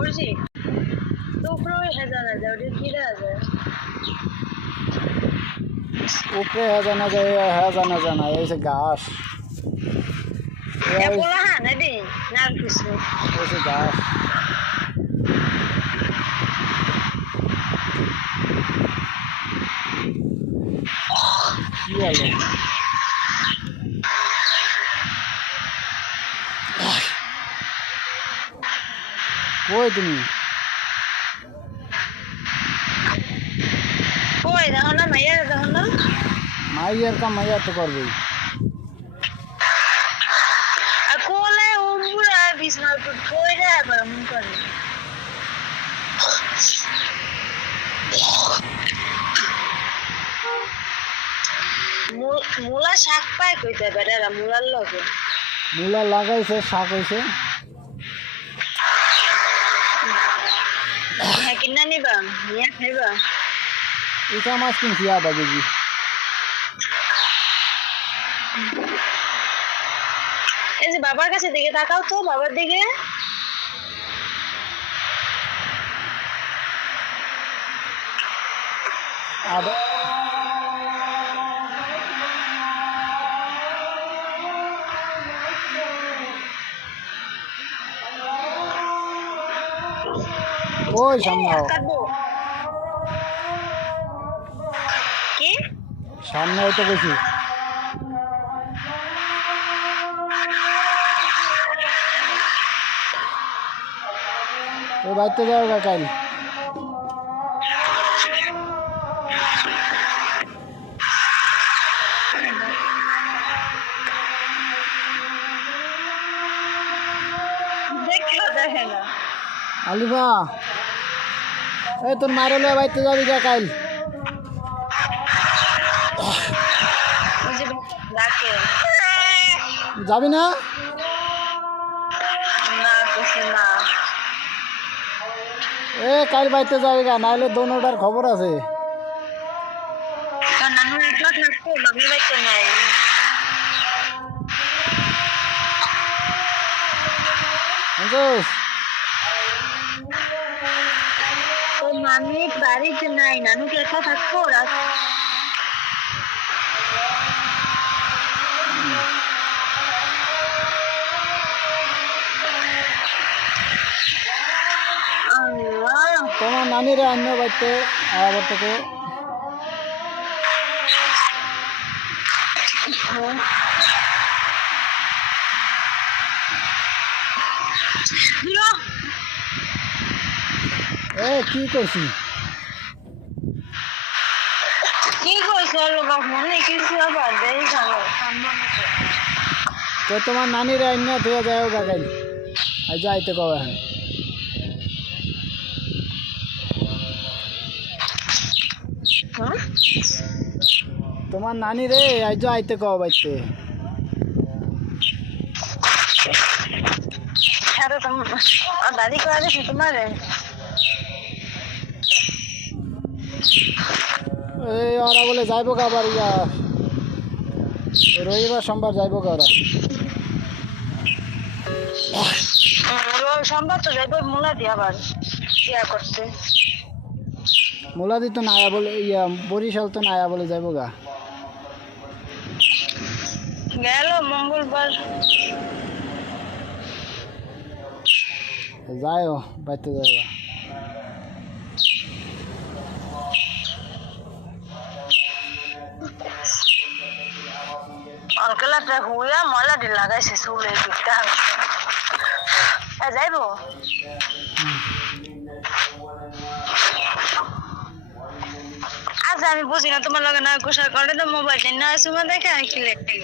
মরজি তো উপরে হেজানা যায় ওটা কি দেওয়া যায় উপরে হেজানা যায় হেজানা জানা এই যে ঘাস বলা হ্যাঁ না দিন না কিছু এই যে ঘাস কি হলো কই তুমি কই দেখো না মাইয়া দেখো না মাইয়ার কাম মাইয়া তো করবেই আর কোলে উমরা বিছনা তো কইরা আবার মন করে মূলা শাক পায় কইতে বেটারা মূলার লগে মূলা লাগাইছে শাক হইছে হ্যাঁ কিনা নিবা নিয়ে খাইবা ইটা মাছ কিনছি আধা কেজি এই যে বাবার কাছে দিকে তাকাও তো বাবার দিকে আধা ওই সামনে কাটবো কি সামনে হয়তো বেশি ওই বাড়িতে যাও গা কাল দেখলো দেখে না আলিফা এই তোর মারলে বাড়িতে যাবি গা কাল ডাকে যাবি না না কিছু না এ কাল বাড়িতে যাবি গা নাহলে দোনোটার খবর আছে নানু একলা থাকতো মামি বাড়িতে নাই বুঝছিস তো মামি বাড়িতে নাই নানু কি একলা থাকতো রাত তোমার নানিরে অন্য বাড়িতে আবার তোকে এ কি করছি কি কইছো লোক মনে কিছু আবার দেই জানো তো তোমার নানিরে অন্য ধুয়ে যাও গা কাল আর যাইতে কবে হ্যাঁ তোমার নানি রে আজ আইতে কও বাইতে আরে তুমি দাদি করে দিছি তোমারে এই ওরা বলে যাইবো গা আবার ইয়া রবিবার সোমবার যাইবো গা ওরা সোমবার তো যাইবো মোলা দিয়ে আবার ইয়া করতে মোলাদি তো নায়া বলে ইয়া বরিশাল তো নায়া বলে যাইবো গা গেল মঙ্গলবার যাইও বাইতে যাইবা অঙ্কেলাতে হুইয়া ময়লা দিয়ে লাগাইছে চুলে দিকটা যাইবো আচ্ছা আমি বুঝি না তোমার লগে না গোসা করে তো মোবাইল না সুমা দেখে আর কি লেগে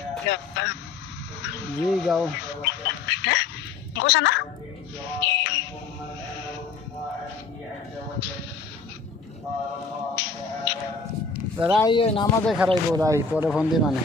জি যাও গোসা না রাই নামাজে খারাইবো রাই পরে ফোন দি মানে